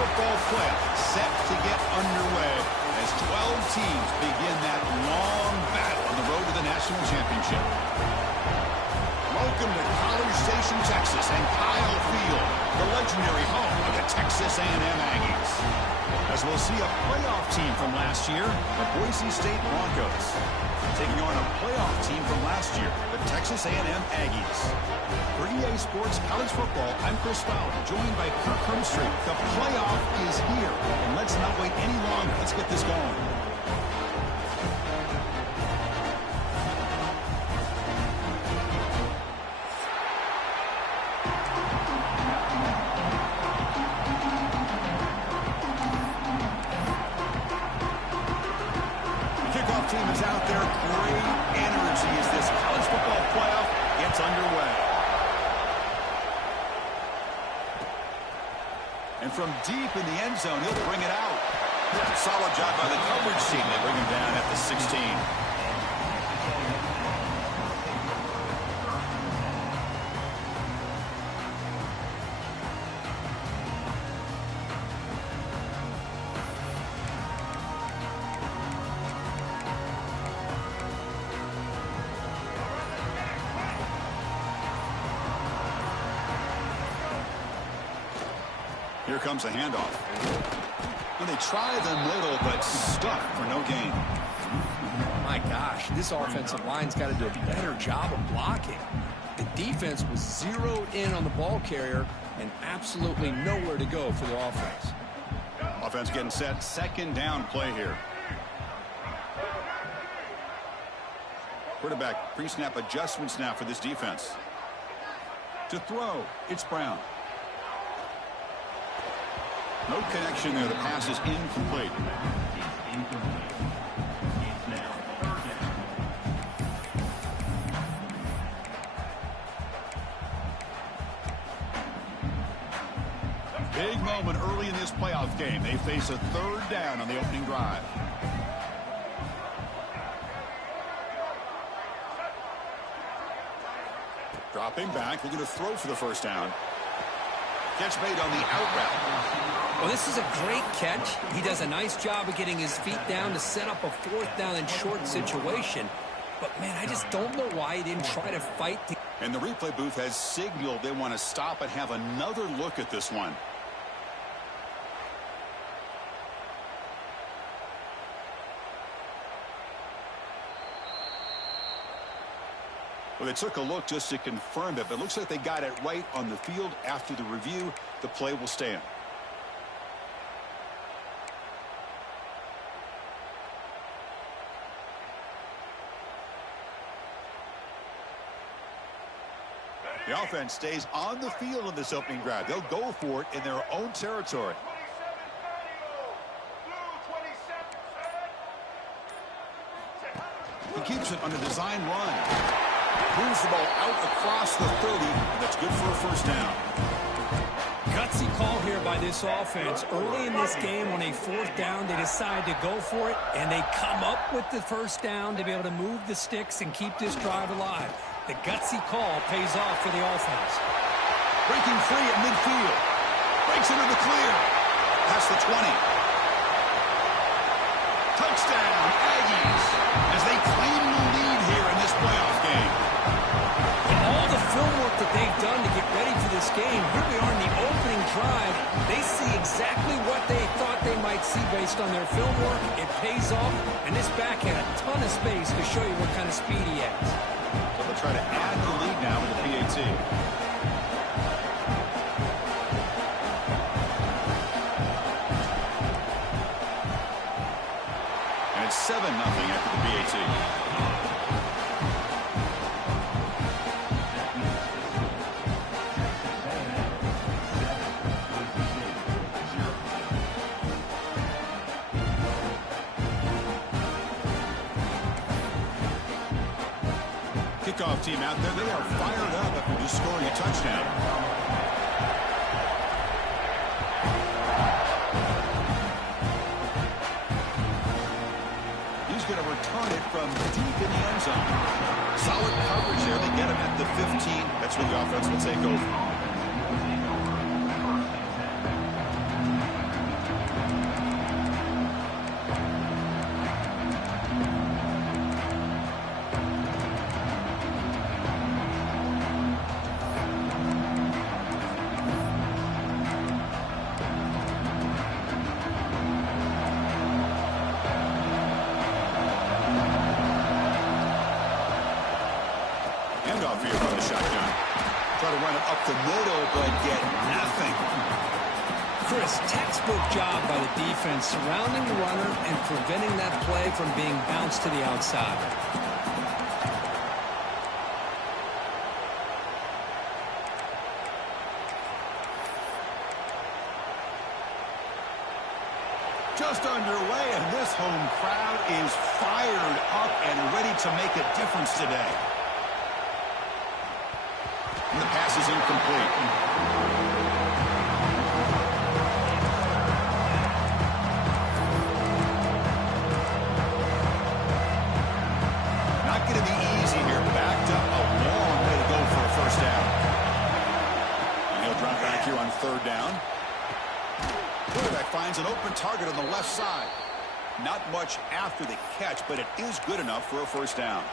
football playoff set to get underway as 12 teams begin that long battle on the road to the national championship. Welcome to College Station, Texas, and Kyle Field, the legendary home of the Texas A&M Aggies. As we'll see a playoff team from last year, the Boise State Broncos, taking on a playoff team from last year, the Texas A&M Aggies. For EA Sports College Football, I'm Chris Fowler, joined by Kirk Hermstreet. The playoff is here, and let's not wait any longer. Let's get this going. Team is out there. Great energy as this college football playoff gets underway. And from deep in the end zone, he'll bring it out. Solid job by the coverage team. They bring him down at the 16. Here comes the handoff. Well, they try the middle, but stuck for no gain. My gosh, this offensive line's got to do a better job of blocking. The defense was zeroed in on the ball carrier and absolutely nowhere to go for the offense. Offense getting set. Second down play here. Quarterback pre-snap adjustments now for this defense. To throw, it's Brown. No connection there. The pass is incomplete. Big moment early in this playoff game. They face a third down on the opening drive. Dropping back, looking to throw for the first down. Catch made on the out route. Well, this is a great catch. He does a nice job of getting his feet down to set up a fourth down and short situation. But, man, I just don't know why he didn't try to fight. And the replay booth has signaled they want to stop and have another look at this one. Well, they took a look just to confirm it, but it looks like they got it right on the field. After the review, the play will stand. The offense stays on the field in this opening drive. They'll go for it in their own territory. He keeps it on a design run. Moves the ball out across the 30. That's good for a first down. Gutsy call here by this offense. Early in this game on a fourth down, they decide to go for it, and they come up with the first down to be able to move the sticks and keep this drive alive. The gutsy call pays off for the offense. Breaking free at midfield. Breaks into the clear. Past the 20. Touchdown, Aggies, as they claim the lead here in this playoff game. And all the film work that they've done to get ready for this game, here we are in the opening drive. They see exactly what they thought they might see based on their film work. It pays off, and this back had a ton of space to show you what kind of speed he has. So they'll try to add the lead now with the PAT. And it's 7-0 after the PAT. Kickoff team out there, they are fired up after just scoring a touchdown. He's going to return it from deep in the end zone. Solid coverage there. They get him at the 15. That's where the offense will take over. handoff here from the shotgun. Try to run it up the middle, but get nothing. Chris, textbook job by the defense surrounding the runner and preventing that play from being bounced to the outside. Just underway, and this home crowd is fired up and ready to make a difference today. And the pass is incomplete. Not going to be easy here. Backed up a long way to go for a first down. And he'll drop back here on third down. Quarterback finds an open target on the left side. Not much after the catch, but it is good enough for a first down.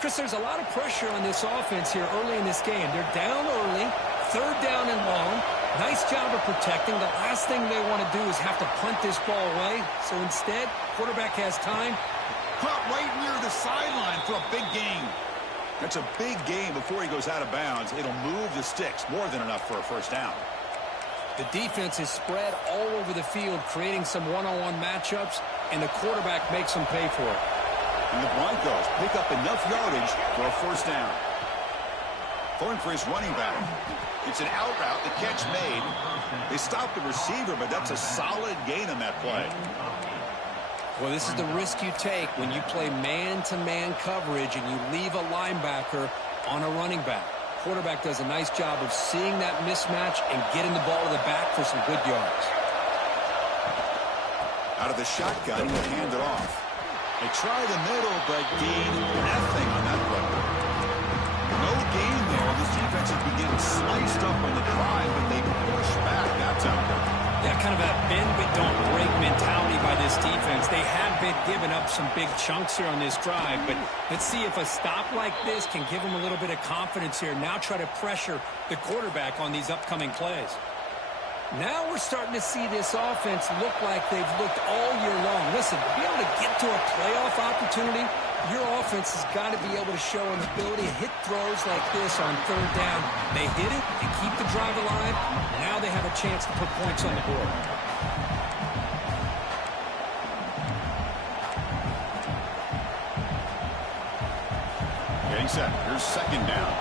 Chris, there's a lot of pressure on this offense here early in this game. They're down early, third down and long. Nice job of protecting. The last thing they want to do is have to punt this ball away. So instead, quarterback has time. Caught right near the sideline for a big gain. That's a big gain before he goes out of bounds. It'll move the sticks, more than enough for a first down. The defense is spread all over the field, creating some one-on-one matchups, and the quarterback makes them pay for it. And the Broncos pick up enough yardage for a first down. Throwing for his running back. It's an out route, the catch made. They stopped the receiver, but that's a solid gain on that play. Well, this is the risk you take when you play man-to-man coverage and you leave a linebacker on a running back. Quarterback does a nice job of seeing that mismatch and getting the ball to the back for some good yards. Out of the shotgun, he'll hand it off. They try the middle, but gain nothing on that play. No gain there. This defense has been getting sliced up on the drive, but they push back that time. Yeah, kind of a bend but don't break mentality by this defense. They have been giving up some big chunks here on this drive, but let's see if a stop like this can give them a little bit of confidence here. Now try to pressure the quarterback on these upcoming plays. Now we're starting to see this offense look like they've looked all year long. Listen, to be able to get to a playoff opportunity, your offense has got to be able to show an ability to hit throws like this on third down. They hit it, they keep the drive alive. Now they have a chance to put points on the board. Getting set. Here's second down.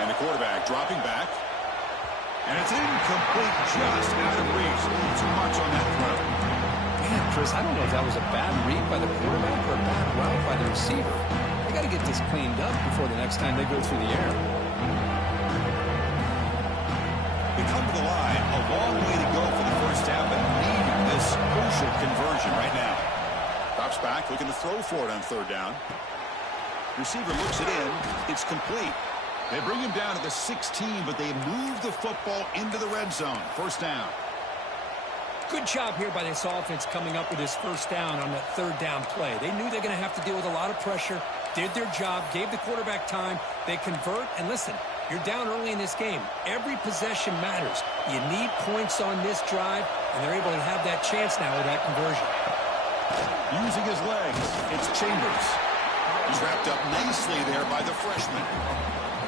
And the quarterback dropping back. And it's incomplete, just out of reach. A little too much on that throw. Man, Chris, I don't know if that was a bad read by the quarterback or a bad route by the receiver. They got to get this cleaned up before the next time they go through the air. They come to the line. A long way to go for the first half, and needing this crucial conversion right now. Drops back, looking to throw for it on third down. Receiver looks it in. It's complete. They bring him down to the 16, but they move the football into the red zone. First down. Good job here by this offense coming up with this first down on that third down play. They knew they're going to have to deal with a lot of pressure, did their job, gave the quarterback time. They convert, and listen, you're down early in this game. Every possession matters. You need points on this drive, and they're able to have that chance now with that conversion. Using his legs, it's Chambers. He's wrapped up nicely there by the freshman.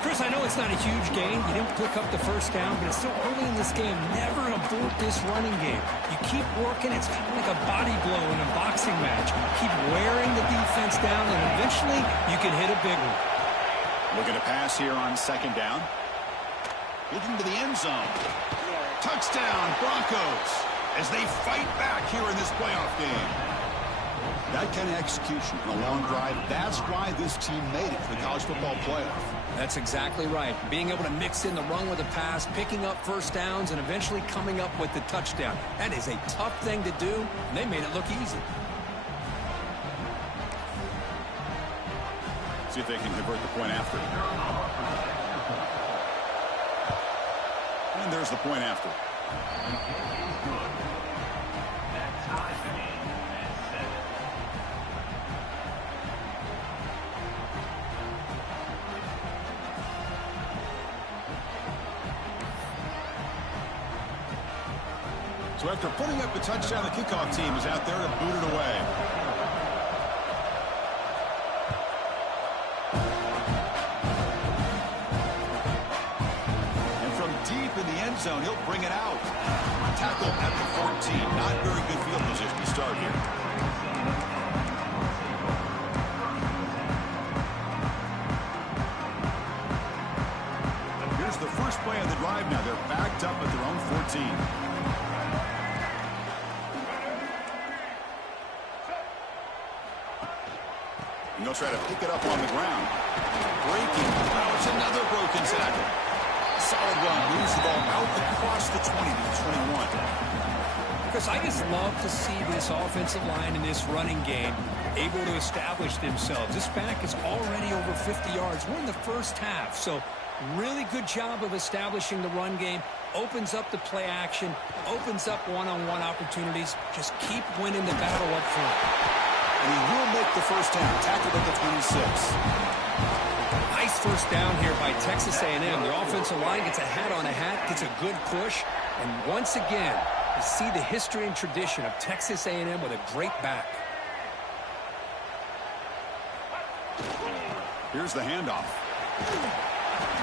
Chris, I know it's not a huge gain. You didn't pick up the first down, but it's still early in this game. Never abort this running game. You keep working. It's kind of like a body blow in a boxing match. Keep wearing the defense down, and eventually you can hit a big one. Looking to pass here on second down. Looking to the end zone. Touchdown, Broncos, as they fight back here in this playoff game. That kind of execution on a long drive, that's why this team made it to the college football playoff. That's exactly right. Being able to mix in the run with the pass, picking up first downs, and eventually coming up with the touchdown. That is a tough thing to do, and they made it look easy. See if they can convert the point after. And there's the point after. So after putting up the touchdown, the kickoff team is out there to boot it away. end zone. He'll bring it out. Tackle at the 14. Not very good field position to start here. Here's the first play of the drive now. They're backed up at their own 14. And they'll try to pick it up on the ground. Breaking. Now it's another broken tackle. Solid run. Moves the ball out across the 20 to the 21. Because I just love to see this offensive line in this running game able to establish themselves. This back is already over 50 yards. We're in the first half, so really good job of establishing the run game. Opens up the play action, opens up one-on-one opportunities. Just keep winning the battle up front. And he will make the first down. Tackled at the 26. Nice first down here by Texas A&M. The offensive line gets a hat on a hat, gets a good push, and once again, you see the history and tradition of Texas A&M with a great back. Here's the handoff.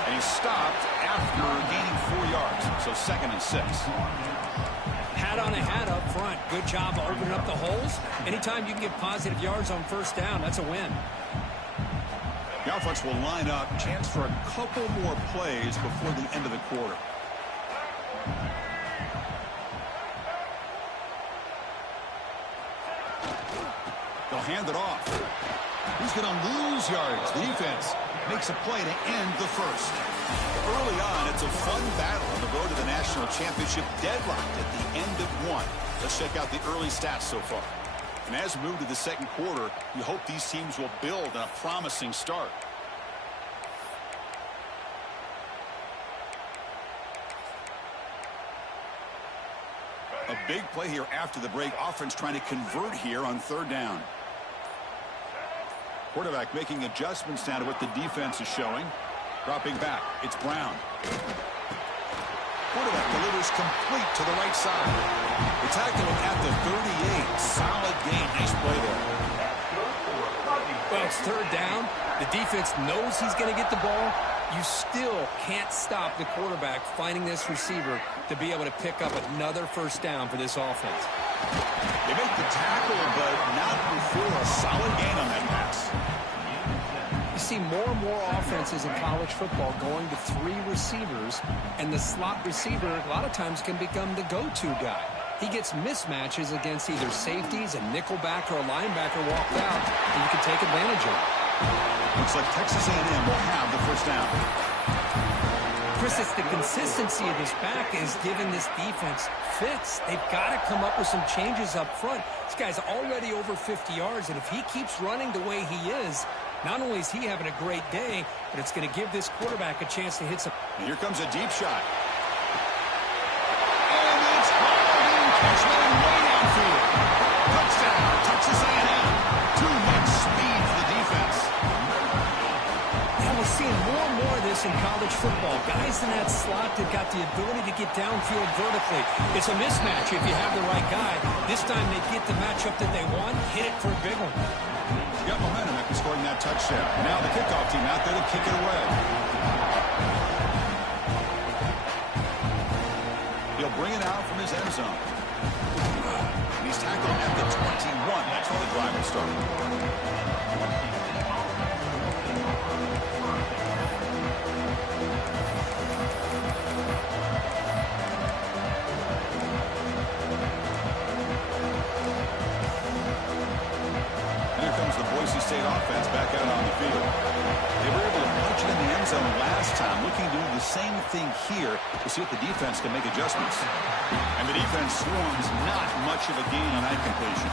And he stopped after gaining 4 yards, so 2nd and 6. Hat on a hat up front. Good job of opening up the holes. Anytime you can get positive yards on first down, that's a win. The offense will line up. Chance for a couple more plays before the end of the quarter. They'll hand it off. He's going to lose yards. The defense makes a play to end the first. Early on, it's a fun battle on the road to the national championship, deadlocked at the end of one. Let's check out the early stats so far. And as we move to the second quarter, you hope these teams will build on a promising start. A big play here after the break. Offense trying to convert here on 3rd down. Quarterback making adjustments now to what the defense is showing. Dropping back. It's Brown. Quarterback delivers complete to the right side. The tackle at the 38. Solid gain. Nice play there. Well, it's 3rd down. The defense knows he's going to get the ball. You still can't stop the quarterback finding this receiver to be able to pick up another first down for this offense. They make the tackle, but not before a solid gain on that pass. You see more and more offenses in college football going to 3 receivers, and the slot receiver a lot of times can become the go-to guy. He gets mismatches against either safeties, a nickelback, or a linebacker walked out, and you can take advantage of it. Looks like Texas A&M will have the first down. Chris, it's the consistency of his back is giving this defense fits. They've got to come up with some changes up front. This guy's already over 50 yards, and if he keeps running the way he is, not only is he having a great day, but it's going to give this quarterback a chance to hit some. And here comes a deep shot. And it's hard. Catch that way downfield. Touchdown, Texas A&M. Too much speed for the defense. Yeah, we're seeing more and more of this in college football. Guys in that slot that got the ability to get downfield vertically. It's a mismatch if you have the right guy. This time they get the matchup that they want, hit it for a big one. Got momentum after scoring that touchdown. Now the kickoff team out there to kick it away. He'll bring it out from his end zone. And he's tackled at the 21. That's where the drive will start. Boise State offense back out on the field. They were able to punch it in the end zone last time, looking to do the same thing here to see if the defense can make adjustments. And the defense swarms, not much of a gain on that completion.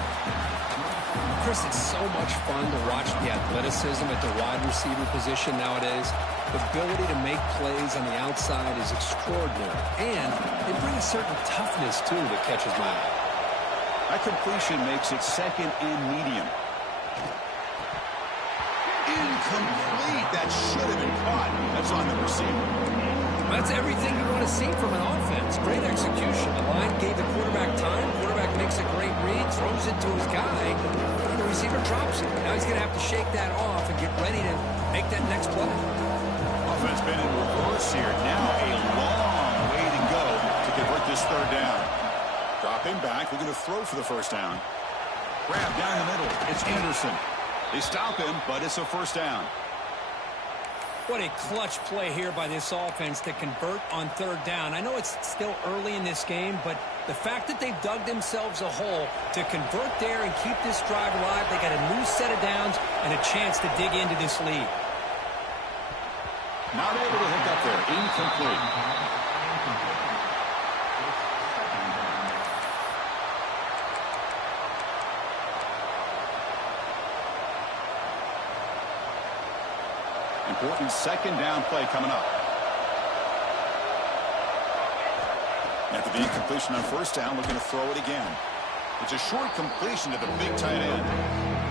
Chris, it's so much fun to watch the athleticism at the wide receiver position nowadays. The ability to make plays on the outside is extraordinary, and they bring a certain toughness, too, that catches my eye. That completion makes it 2nd and medium. Incomplete. That should have been caught. That's on the receiver. That's everything you want to see from an offense. Great execution. The line gave the quarterback time. Quarterback makes a great read, throws it to his guy, and the receiver drops it. Now he's going to have to shake that off and get ready to make that next play. Offense been in reverse here. Now a long way to go is third down. Dropping back, looking to throw for the first down. Grab down the middle. It's Anderson. They stop him, but it's a first down. What a clutch play here by this offense to convert on third down. I know it's still early in this game, but the fact that they've dug themselves a hole to convert there and keep this drive alive, they got a new set of downs and a chance to dig into this lead. Not able to hook up there. Incomplete. Important second down play coming up. After the incompletion on first down, looking to throw it again. It's a short completion to the big tight end.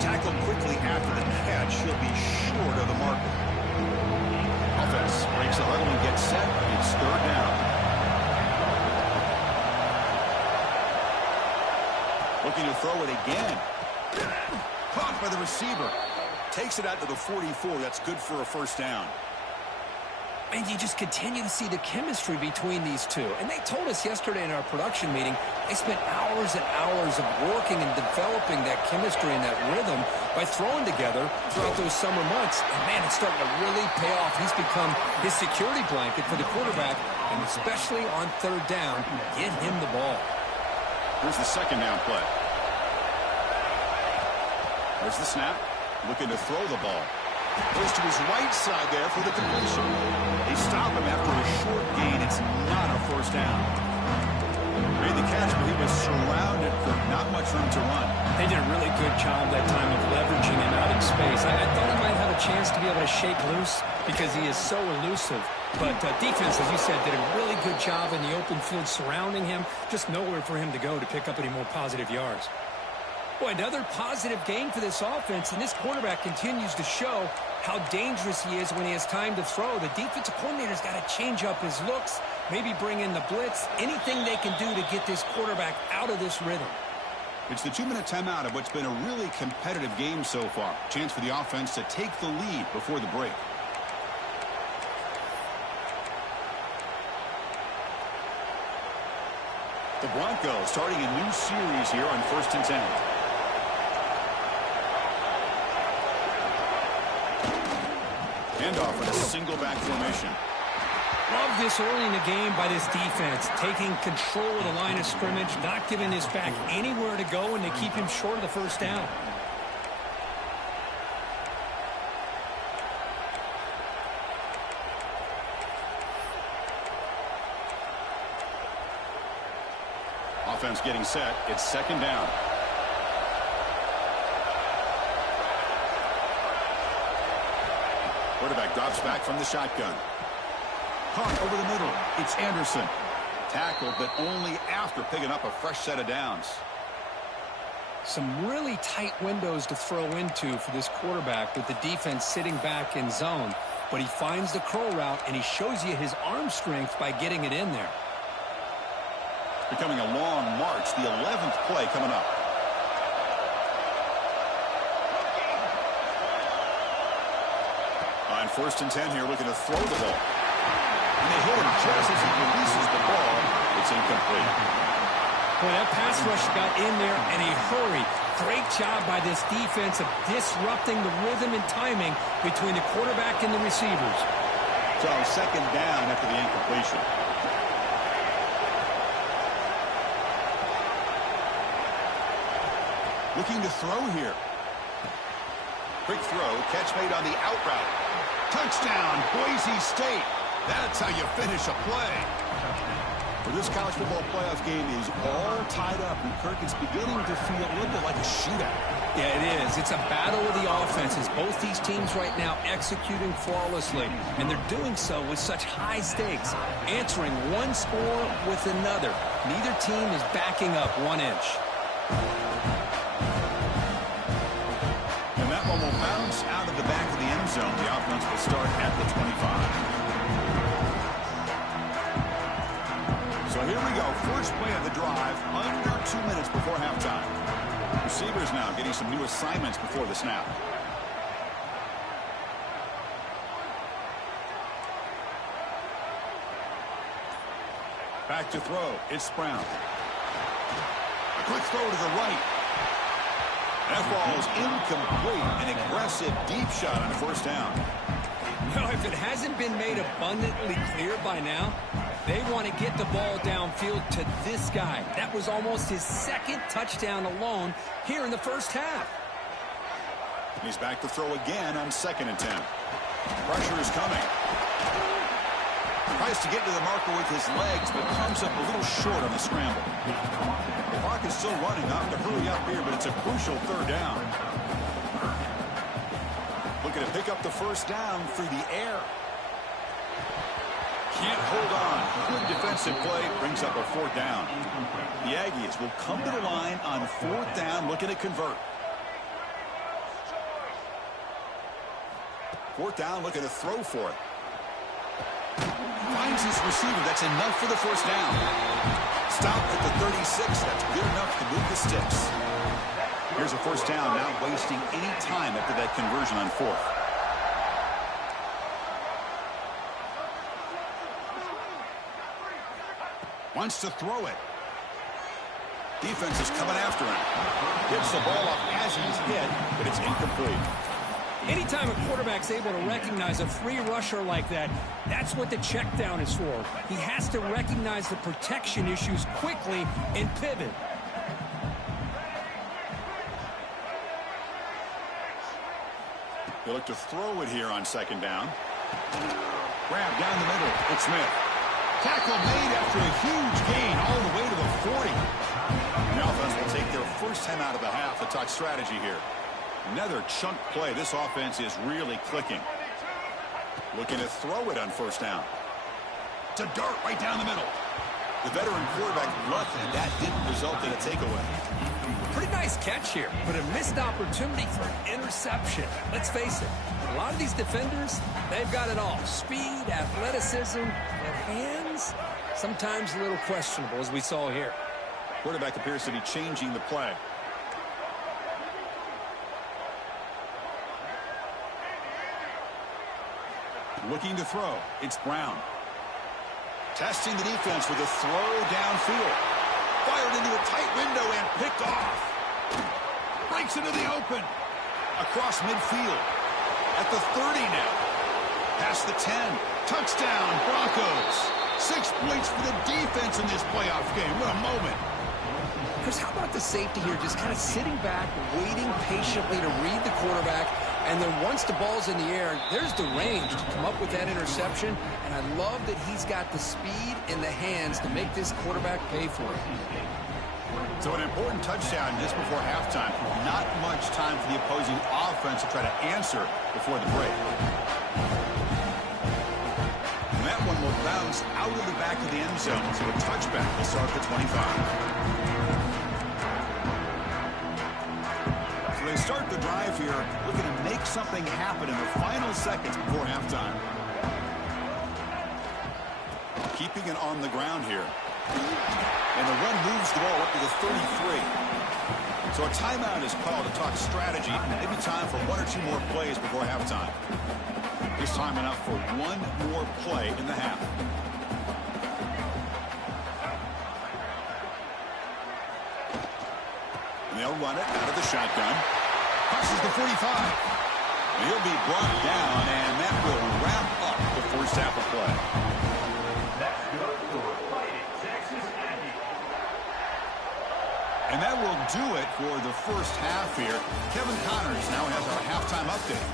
Tackled quickly after the catch. He'll be short of the marker. Offense breaks the huddle and gets set. It's third down. Looking to throw it again. Caught by the receiver. Takes it out to the 44. That's good for a first down. And you just continue to see the chemistry between these two. And they told us yesterday in our production meeting, they spent hours and hours of working and developing that chemistry and that rhythm by throwing together throughout those summer months. And, man, it's starting to really pay off. He's become his security blanket for the quarterback, and especially on third down, get him the ball. Here's the second down play. There's the snap. Looking to throw the ball. Goes to his right side there for the completion. They stop him after a short gain. It's not a first down. Made the catch, but he was surrounded for not much room to run. They did a really good job that time of leveraging him out in space. I thought he might have a chance to be able to shake loose because he is so elusive. But defense, as you said, did a really good job in the open field surrounding him. Just nowhere for him to go to pick up any more positive yards. Boy, another positive game for this offense, and this quarterback continues to show how dangerous he is when he has time to throw. The defensive coordinator's got to change up his looks, maybe bring in the blitz, anything they can do to get this quarterback out of this rhythm. It's the 2-minute timeout of what's been a really competitive game so far. Chance for the offense to take the lead before the break. The Broncos starting a new series here on 1st and 10. Handoff in a single back formation. Love this early in the game by this defense, taking control of the line of scrimmage, not giving this back anywhere to go, and they keep him short of the first down. Offense getting set. It's second down. Quarterback drops back from the shotgun. Caught over the middle. It's Anderson. Tackled, but only after picking up a fresh set of downs. Some really tight windows to throw into for this quarterback with the defense sitting back in zone. But he finds the curl route, and he shows you his arm strength by getting it in there. Becoming a long march. The 11th play coming up. On 1st and 10 here, looking to throw the ball. And they hit him just as he releases the ball. It's incomplete. Boy, that pass rush got in there in a hurry. Great job by this defense of disrupting the rhythm and timing between the quarterback and the receivers. So second down after the incompletion. Looking to throw here. Quick throw, catch made on the out route. Touchdown, Boise State. That's how you finish a play. Well, this college football playoff game is all tied up, and Kirk, it's beginning to feel a little bit like a shootout. Yeah, it is. It's a battle of the offenses. Both these teams right now executing flawlessly, and they're doing so with such high stakes, answering one score with another. Neither team is backing up 1 inch. And that one will bounce out of the back of the end zone. The offense will start at the 25. So here we go. First play of the drive, under 2 minutes before halftime. Receivers now getting some new assignments before the snap. Back to throw. It's Brown. A quick throw to the right. That ball's incomplete. An aggressive deep shot on first down. You know, if it hasn't been made abundantly clear by now, they want to get the ball downfield to this guy. That was almost his second touchdown alone here in the first half. He's back to throw again on 2nd and 10. Pressure is coming. Tries to get to the marker with his legs, but comes up a little short on the scramble. The clock is still running. Not to hurry up here, but it's a crucial 3rd down. Looking to pick up the first down through the air. Can't hold on. Good defensive play. Brings up a 4th down. The Aggies will come to the line on 4th down, looking to convert. 4th down, looking to throw for it. Finds his receiver. That's enough for the first down. Stopped at the 36. That's good enough to move the sticks. Here's a first down, not wasting any time after that conversion on 4th. Wants to throw it. Defense is coming after him. Gets the ball up as he's hit, but it's incomplete. Anytime a quarterback's able to recognize a free rusher like that, that's what the check down is for. He has to recognize the protection issues quickly and pivot. They look to throw it here on 2nd down. Grab down the middle. It's Smith. Tackle made after a huge gain all the way to the 40. The offense will take their first time out of the half to talk strategy here. Another chunk play. This offense is really clicking. Looking to throw it on first down. It's a dart right down the middle. The veteran quarterback lucky that didn't result in a takeaway. Pretty nice catch here, but a missed opportunity for an interception. Let's face it, a lot of these defenders, they've got it all. Speed, athleticism, but hands, sometimes a little questionable, as we saw here. Quarterback appears to be changing the play. Looking to throw. It's Brown. Testing the defense with a throw downfield. Fired into a tight window and picked off. Breaks into the open. Across midfield. At the 30 now. Past the 10. Touchdown, Broncos. 6 points for the defense in this playoff game. What a moment. Chris, how about the safety here? Just kind of sitting back, waiting patiently to read the quarterback. And then once the ball's in the air, there's the range to come up with that interception. And I love that he's got the speed in the hands to make this quarterback pay for it. So an important touchdown just before halftime. Not much time for the opposing offense to try to answer before the break. And that one will bounce out of the back of the end zone. So a touchback will start the 25. They start the drive here, looking to make something happen in the final seconds before halftime. Keeping it on the ground here. And the run moves the ball up to the 33. So a timeout is called to talk strategy. Maybe time for 1 or 2 more plays before halftime. This time enough for 1 more play in the half. And they'll run it out of the shotgun. Crosses the 45. And he'll be brought down, and that will wrap up the first half of play. That's good for Fighting Texas Aggies. And that will do it for the first half here. Kevin Connors now has our halftime update.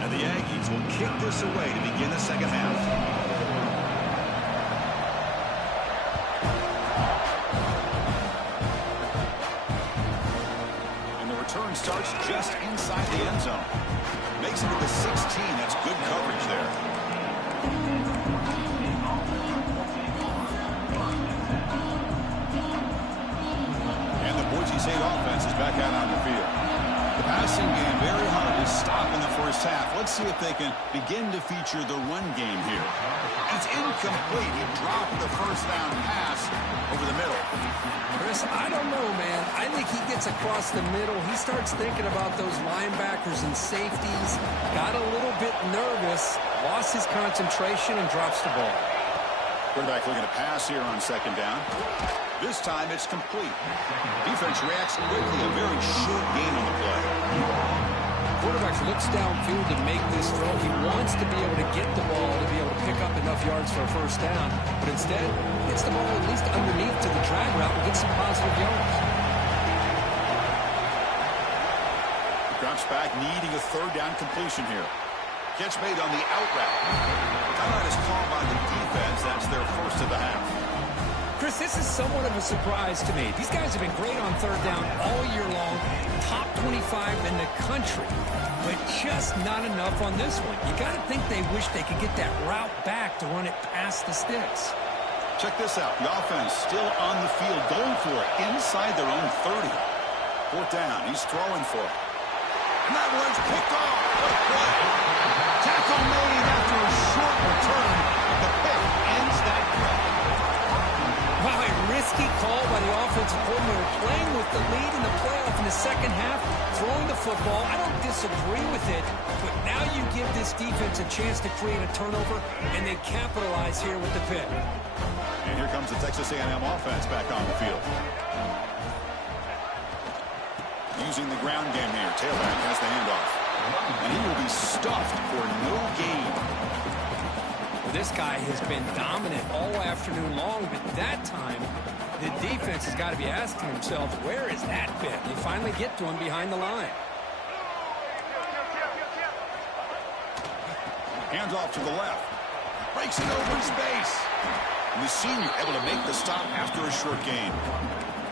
And the Aggies will kick this away to begin the second half. Return starts just inside the end zone. Makes it to the 16. That's good coverage there. And the Boise State offense is back out on the field. The Passing game very hard to stop in the first half. Let's see if they can begin to feature the run game here. And it's incomplete. He dropped the first down pass over the middle. Chris, I don't know, man. I think he gets across the middle. He starts thinking about those linebackers and safeties. Got a little bit nervous, lost his concentration, and drops the ball. Quarterback looking to pass here on second down. This time it's complete. Defense reacts quickly. A very short gain on the play. Quarterback looks downfield to make this throw. He wants to be able to get the ball to be able to pick up enough yards for a first down. But instead, gets the ball at least underneath to the drag route and gets some positive yards. Drops back, needing a third down completion here. Catch made on the out route. Timeout is called by the defense. That's their first of the half. Chris, this is somewhat of a surprise to me. These guys have been great on third down all year long. Top 25 in the country. But just not enough on this one. You got to think they wish they could get that route back to run it past the sticks. Check this out. The offense still on the field, going for it inside their own 30. Fourth down. He's throwing for it. And that one's picked off. What a play. Tackle made after a short return. The pick ends that play. Wow, a risky call by the offensive coordinator, playing with the lead in the playoff in the second half, throwing the football. I don't disagree with it, but now you give this defense a chance to create a turnover, and they capitalize here with the pick. And here comes the Texas A&M offense back on the field. Using the ground game here. Tailback has the handoff. And he will be stuffed for no gain. This guy has been dominant all afternoon long, but that time, the defense has got to be asking themselves, where is that fit? They finally get to him behind the line. Hands off to the left. Breaks it over space. And the senior able to make the stop after a short gain.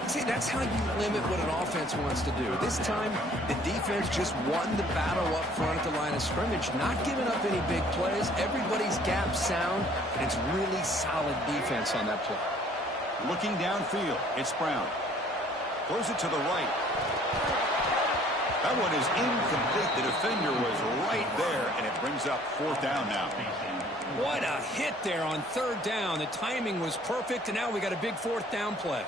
See, that's how you limit what an offense wants to do. This time, the defense just won the battle up front at the line of scrimmage, not giving up any big plays. Everybody's gap sound, and it's really solid defense on that play. Looking downfield, it's Brown. Throws it to the right. That one is incomplete. The defender was right there, and it brings up fourth down now. What a hit there on third down. The timing was perfect, and now we got a big fourth down play.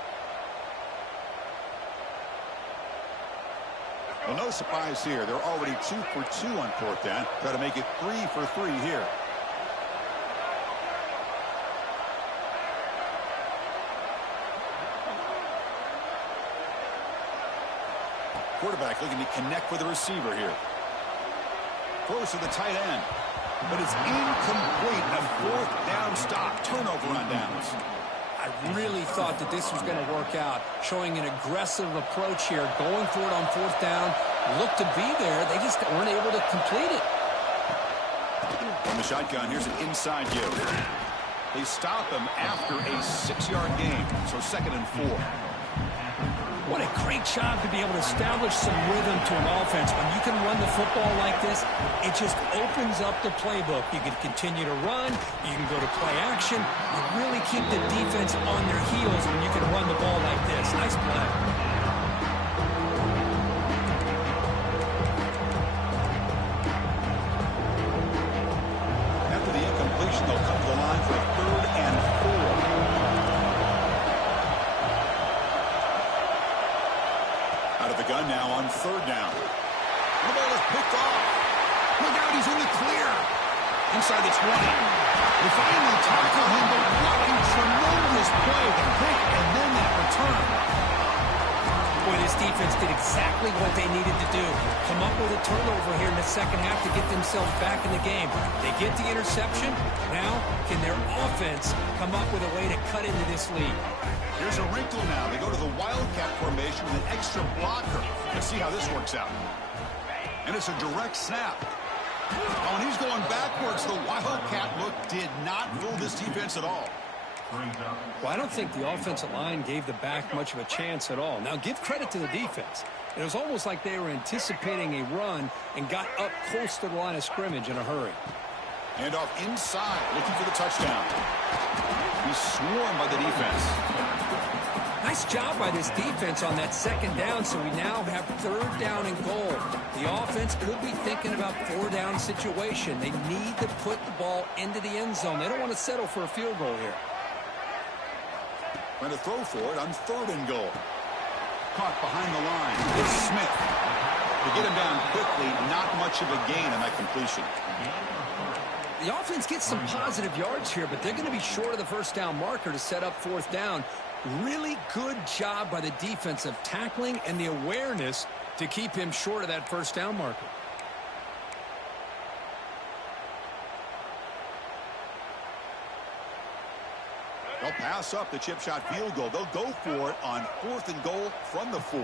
Well, no surprise here. They're already 2 for 2 on fourth down. Try to make it 3 for 3 here. Quarterback looking to connect with the receiver here. Throws to the tight end. But it's incomplete. A fourth down stop. Turnover on downs. I really thought that this was going to work out, showing an aggressive approach here, going for it on fourth down. Looked to be there. They just weren't able to complete it. From the shotgun, here's an inside give. They stop him after a 6-yard gain, so 2nd and 4. What a great job to be able to establish some rhythm to an offense. When you can run the football like this, it just opens up the playbook. You can continue to run. You can go to play action. You really keep the defense on their heels when you can run the ball like this. Nice play. After the incompletion, they'll come to the line for a 3rd and 4. Out of the gun now on 3rd down. The ball is picked off. Look out, he's in the clear. Inside the 20. They finally tackle him, but what a tremendous play. The pick and then that return. Boy, this defense did exactly what they needed to do. Come up with a turnover here in the second half to get themselves back in the game. They get the interception. Now, can their offense come up with a way to cut into this lead? Here's a wrinkle now. They go to the Wildcat formation with an extra blocker. Let's see how this works out. And it's a direct snap. Oh, and he's going backwards. The Wildcat look did not fool this defense at all. Well, I don't think the offensive line gave the back much of a chance at all. Now, give credit to the defense. It was almost like they were anticipating a run and got up close to the line of scrimmage in a hurry. And off inside, looking for the touchdown. He's swarmed by the defense. Nice job by this defense on that second down, so we now have third down and goal. The offense could be thinking about four-down situation. They need to put the ball into the end zone. They don't want to settle for a field goal here. Going to throw for it on third and goal. Caught behind the line. It's Smith. To get him down quickly, not much of a gain on that completion. The offense gets some positive yards here, but they're going to be short of the first down marker to set up fourth down. Really good job by the defense of tackling and the awareness to keep him short of that first down marker. They'll pass up the chip shot field goal. They'll go for it on fourth and goal from the 4.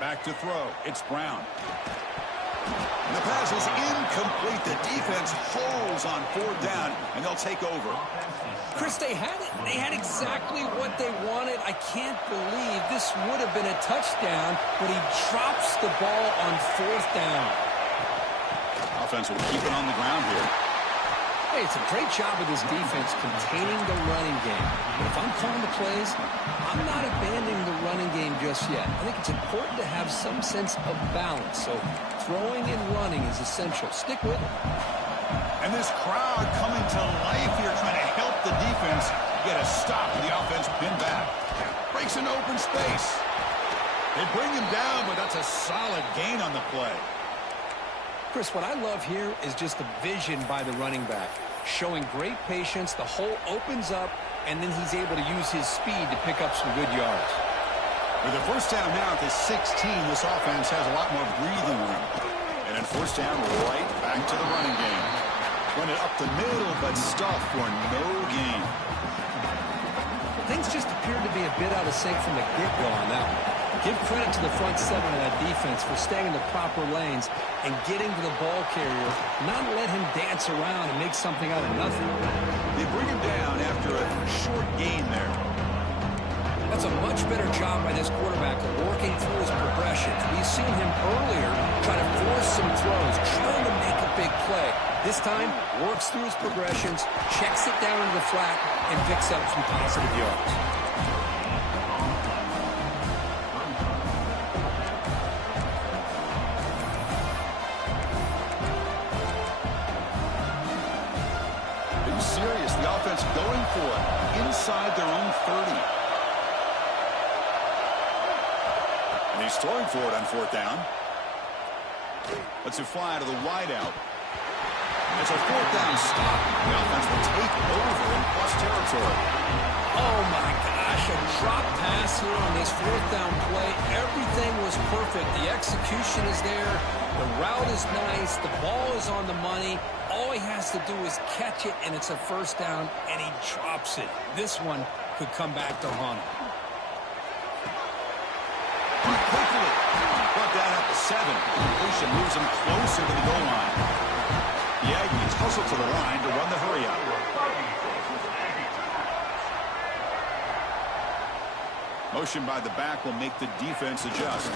Back to throw. It's Brown. And the pass is incomplete. The defense holds on fourth down, and they'll take over. Chris, they had it. They had exactly what they wanted. I can't believe this would have been a touchdown, but he drops the ball on fourth down. Offense will keep it on the ground here. Hey, it's a great job of this defense containing the running game. But if I'm calling the plays, I'm not abandoning the running game just yet. I think it's important to have some sense of balance. So throwing and running is essential. Stick with it. And this crowd coming to life here, trying to help the defense get a stop with the offense pinned back. Breaks into open space. They bring him down, but that's a solid gain on the play. Chris, what I love here is just the vision by the running back. Showing great patience, the hole opens up, and then he's able to use his speed to pick up some good yards. With a first down now at the 16, this offense has a lot more breathing room. And then first down right back to the running game. Run it up the middle, but stuff for no gain. Things just appeared to be a bit out of sync from the get-go on that one. Give credit to the front seven of that defense for staying in the proper lanes and getting to the ball carrier, not let him dance around and make something out of nothing. They bring him down after a short gain there. That's a much better job by this quarterback of working through his progressions. We've seen him earlier try to force some throws, trying to make a big play. This time, works through his progressions, checks it down into the flat, and picks up some positive yards. Serious, the offense going for it inside their own 30. And he's throwing for it on fourth down. Lets it fly to the wideout. It's a fourth down stop. The offense will take over in plus territory. Oh my gosh, a drop pass here on this fourth down play. Everything was perfect. The execution is there. The route is nice. The ball is on the money. All he has to do is catch it, and it's a first down, and he drops it. This one could come back to haunt him. Quickly brought down at the 7. Completion moves him closer to the goal line. The Aggies hustle to the line to run the hurry-up. Motion by the back will make the defense adjust.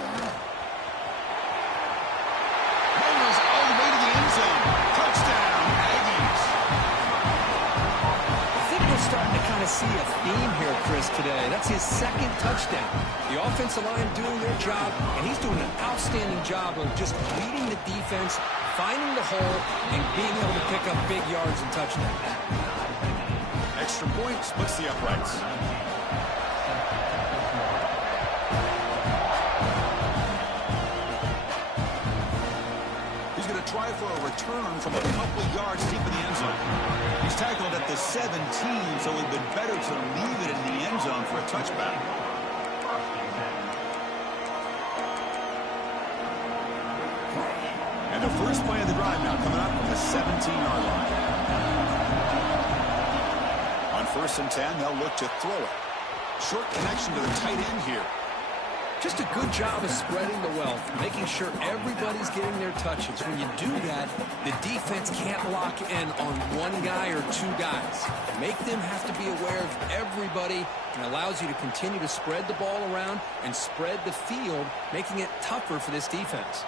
Rolls all the way to the end zone. Touchdown, Aggies. I think we're starting to kind of see a theme here, Chris, today. That's his second touchdown. The offensive line doing their job, and he's doing an outstanding job of just leading the defense, finding the hole, and being able to pick up big yards and touchdowns. Extra point splits the uprights. He's going to try for a return from a couple yards deep in the end zone. He's tackled at the 17, so it would have been better to leave it in the end zone for a touchback. And the first play of the drive now coming up from the 17-yard line. On first and 10, they'll look to throw it. Short connection to the tight end here. Just a good job of spreading the wealth, making sure everybody's getting their touches. When you do that, the defense can't lock in on one guy or two guys. Make them have to be aware of everybody, and allows you to continue to spread the ball around and spread the field, making it tougher for this defense.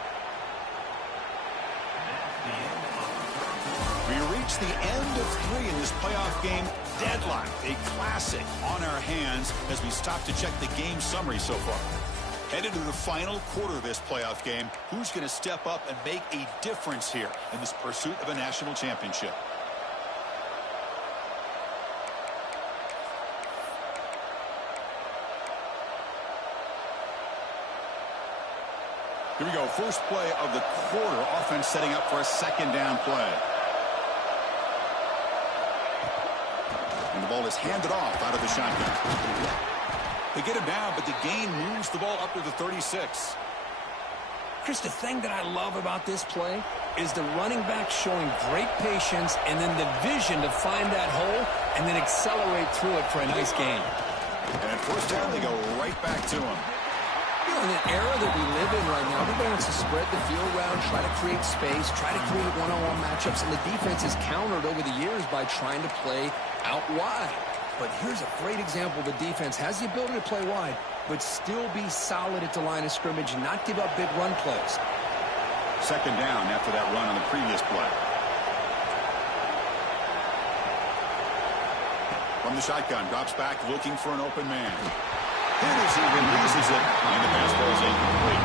It's the end of 3 in this playoff game. Deadlock, a classic on our hands as we stop to check the game summary so far. Headed to the final quarter of this playoff game, who's going to step up and make a difference here in this pursuit of a national championship? Here we go. First play of the quarter. Offense setting up for a second down play. And the ball is handed off out of the shotgun. They get him down, but the gain moves the ball up to the 36. Chris, the thing that I love about this play is the running back showing great patience and then the vision to find that hole and then accelerate through it for a nice gain. And first down, they go right back to him. You know, in an era that we live in right now, everybody wants to spread the field around, try to create space, try to create one-on-one matchups, and the defense is countered over the years by trying to play out wide. But here's a great example. The defense has the ability to play wide, but still be solid at the line of scrimmage and not give up big run plays. Second down after that run on the previous play. From the shotgun, drops back, looking for an open man. Here it is, he releases it, and the pass ball is incomplete.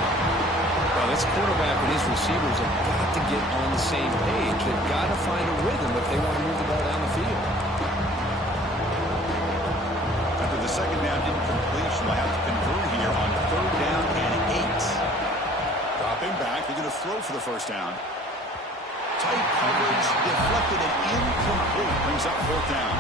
Well, this quarterback and his receivers have got to get on the same page. They've got to find a rhythm if they want to move the ball down the field. After the second down incompletion, they'll have to convert here on third down and 8. Dropping back, they're going to throw for the first down. Tight coverage, deflected and incomplete, brings up fourth down.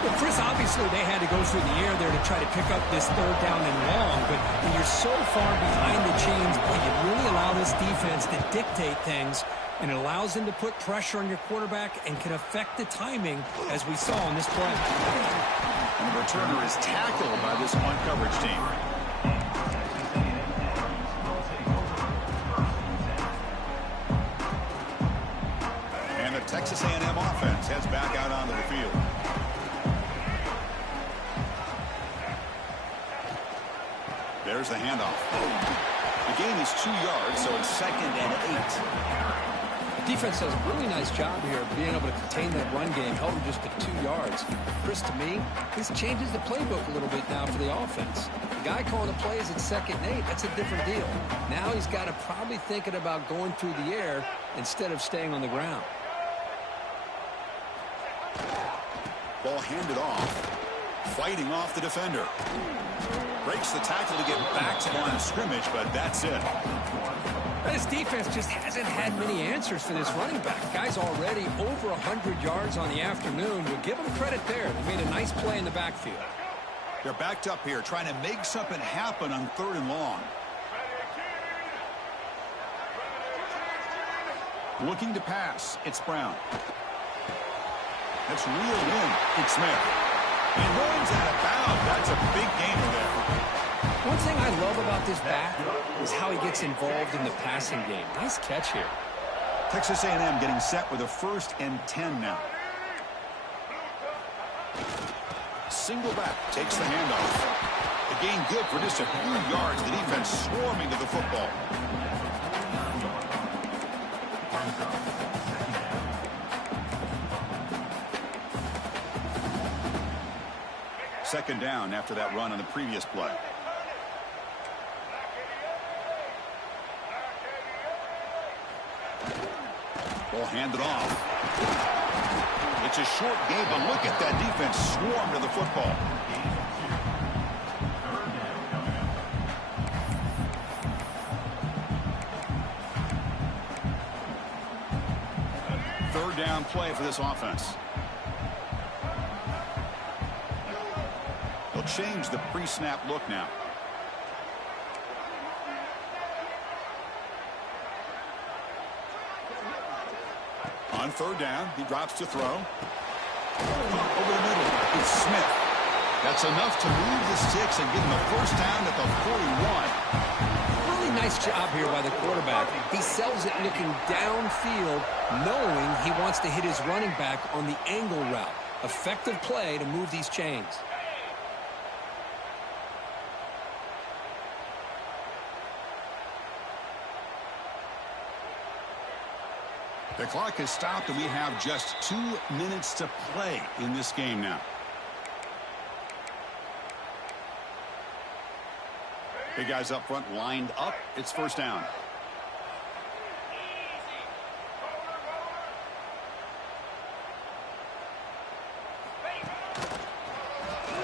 Well, Chris, obviously they had to go through the air there to try to pick up this third down and long, but when you're so far behind the chains, boy, you really allow this defense to dictate things, and it allows them to put pressure on your quarterback and can affect the timing, as we saw in this play. And the returner is tackled by this one-coverage team. And the Texas A&M offense heads back out onto the field. There's the handoff. The gain is 2 yards, so it's second and 8. The defense does a really nice job here of being able to contain that run game, held him just to 2 yards. Chris, to me, this changes the playbook a little bit now for the offense. The guy calling the plays at second and 8, that's a different deal. Now he's got to probably thinking about going through the air instead of staying on the ground. Ball handed off. Fighting off the defender. Breaks the tackle to get back to the line of scrimmage, but that's it. This defense just hasn't had many answers for this running back. Guy's already over 100 yards on the afternoon. We'll give him credit there. They made a nice play in the backfield. They're backed up here, trying to make something happen on third and long. Looking to pass. It's Brown. That's reeled in. It's Smith. He runs out of bounds. That's a big gainer there. One thing I love about this back is how he gets involved in the passing game. Nice catch here. Texas A&M getting set with a 1st and 10 now. Single back takes the handoff. The gain good for just a few yards. The defense swarming to the football. Second down after that run on the previous play. Ball handed off. It's a short game, but look at that defense swarm to the football. Third down play for this offense. They'll change the pre-snap look now. On third down, he drops to throw. Over the middle, it's Smith. That's enough to move the sticks and give him a first down at the 41. Really nice job here by the quarterback. He sells it looking downfield, knowing he wants to hit his running back on the angle route. Effective play to move these chains. The clock has stopped, and we have just 2 minutes to play in this game now. Big guys up front lined up. It's first down.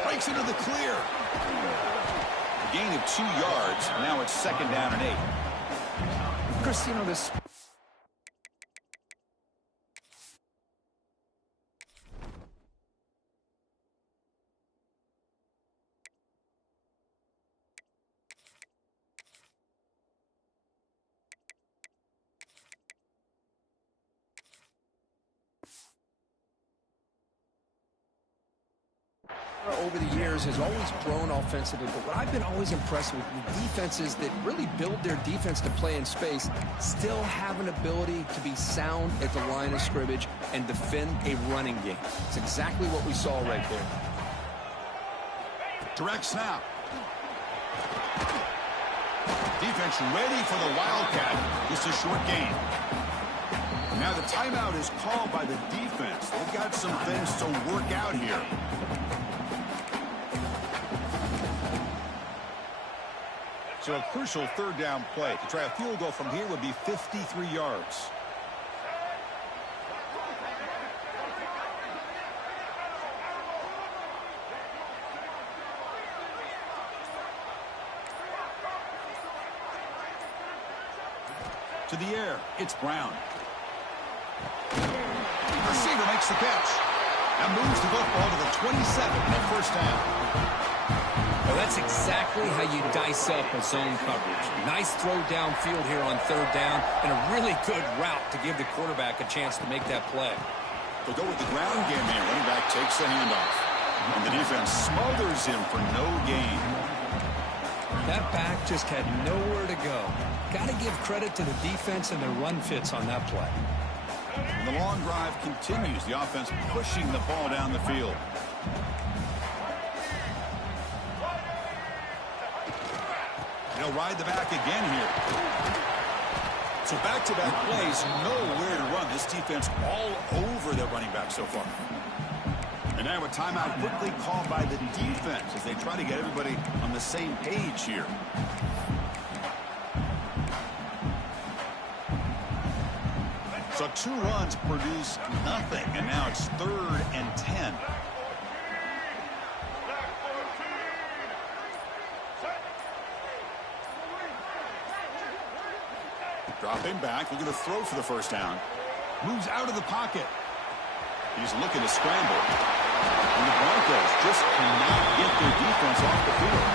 Breaks into the clear. A gain of 2 yards. Now it's second down and 8. Chris, you know this. Over the years has always grown offensively, but what I've been always impressed with defenses that really build their defense to play in space still have an ability to be sound at the line of scrimmage and defend a running game. It's exactly what we saw right there. Direct snap. Defense ready for the Wildcat. Just a short gain. Now the timeout is called by the defense. They've got some things to work out here. So a crucial third down play. To try a field goal from here would be 53 yards. To the air, it's Brown. The receiver makes the catch. Now moves the football to the 27 and first down. Well, that's exactly how you dice up a zone coverage. Nice throw downfield here on third down, and a really good route to give the quarterback a chance to make that play. They'll go with the ground game here. Running back takes the handoff. And the defense smothers him for no gain. That back just had nowhere to go. Got to give credit to the defense and their run fits on that play. And the long drive continues. The offense pushing the ball down the field. They'll ride the back again here. So back-to-back plays, nowhere to run. This defense all over their running back so far. And now a timeout quickly called by the defense as they try to get everybody on the same page here. So 2 runs produce nothing, and now it's 3rd and 10. Dropping back, looking to throw for the first down. Moves out of the pocket. He's looking to scramble. And the Broncos just cannot get their defense off the field.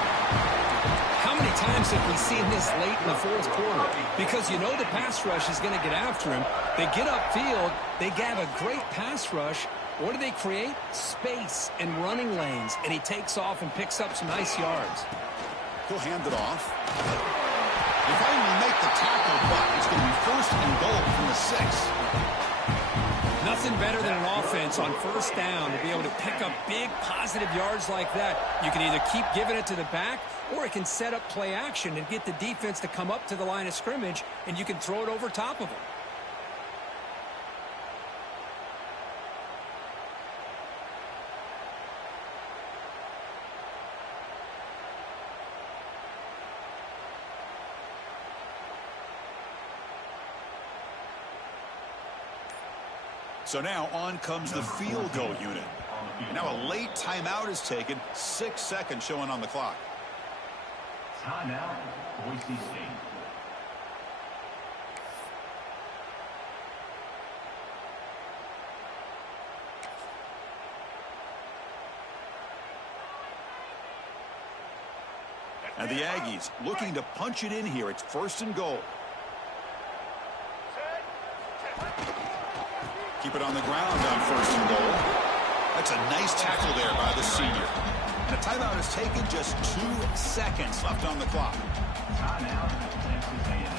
How many times have we seen this late in the fourth quarter? Because you know the pass rush is going to get after him. They get upfield. They have a great pass rush. What do they create? Space and running lanes. And he takes off and picks up some nice yards. He'll hand it off. They finally make the tackle, but it's going to be 1st and goal from the 6. Nothing better than an offense on first down to be able to pick up big positive yards like that. You can either keep giving it to the back, or it can set up play action and get the defense to come up to the line of scrimmage, and you can throw it over top of them. So now on comes the field goal unit. Now a late timeout is taken. 6 seconds showing on the clock. Timeout, Boise State. And the Aggies looking to punch it in here. It's 1st and goal. Keep it on the ground on 1st and goal. That's a nice tackle there by the senior. And a timeout is taken, just 2 seconds left on the clock. Timeout, Texas A&M.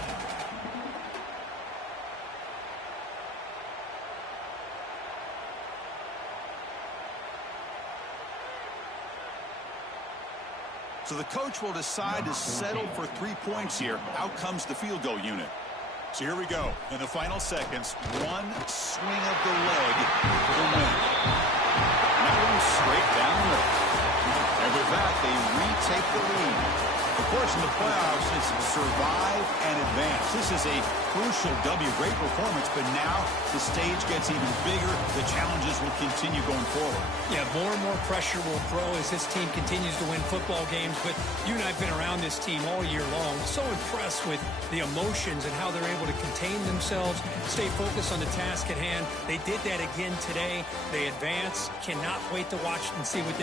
So the coach will decide to settle for 3 points here. Out comes the field goal unit. So here we go. In the final seconds, one swing of the leg for the win. And that one straight down the middle. And with that, they retake the lead. Of course, in the playoffs, it's survive and advance. This is a crucial W. Great performance, but now the stage gets even bigger. The challenges will continue going forward. Yeah, more and more pressure will grow as this team continues to win football games. But you and I have been around this team all year long. So impressed with the emotions and how they're able to contain themselves, stay focused on the task at hand. They did that again today. They advance. Cannot wait to watch and see what they